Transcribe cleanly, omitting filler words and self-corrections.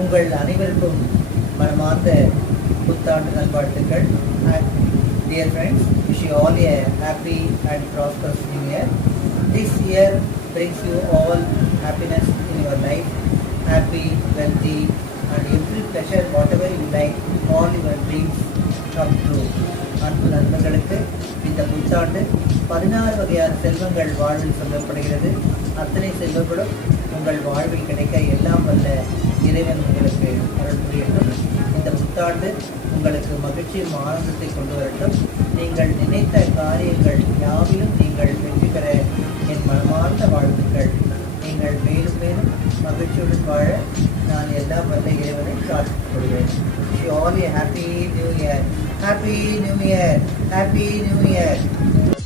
உங்கள் அனைவருக்கும் மனமார்ந்த புத்தாண்டு நல்வாழ்த்துக்கள். Dear friends, wish you all a happy and prosperous new year. This year brings you all happiness in your life, happy, wealthy, and every pleasure, whatever you like, all your dreams come true. அன்பு நண்பர்களுக்கு இந்த புத்தாண்டு 16 வகையான செல்வங்கள் வாழ்வில் சொல்லப்படுகிறது. அத்தனை செல்வங்களும் உங்கள் வாழ்வில் கிடைக்க எல்லாம் வல்ல இறைவன் உங்களுக்கு அருள் புரியட்டும். இந்த புத்தாண்டு உங்களுக்கு மகிழ்ச்சியும் ஆனந்தத்தை கொண்டு வரட்டும். நீங்கள் நினைத்த காரியங்கள் யாவிலும் நீங்கள் வெற்றி பெற என் மனமார்ந்த வாழ்த்துக்கள். நீங்கள் மேலும் மேலும் மகிழ்ச்சியுடன் வாழ நான் எல்லாம் வல்ல இறைவனை பிரார்த்தித்துக் கொள்கிறேன். Wish you all a happy new year. Happy New Year. Happy New Year.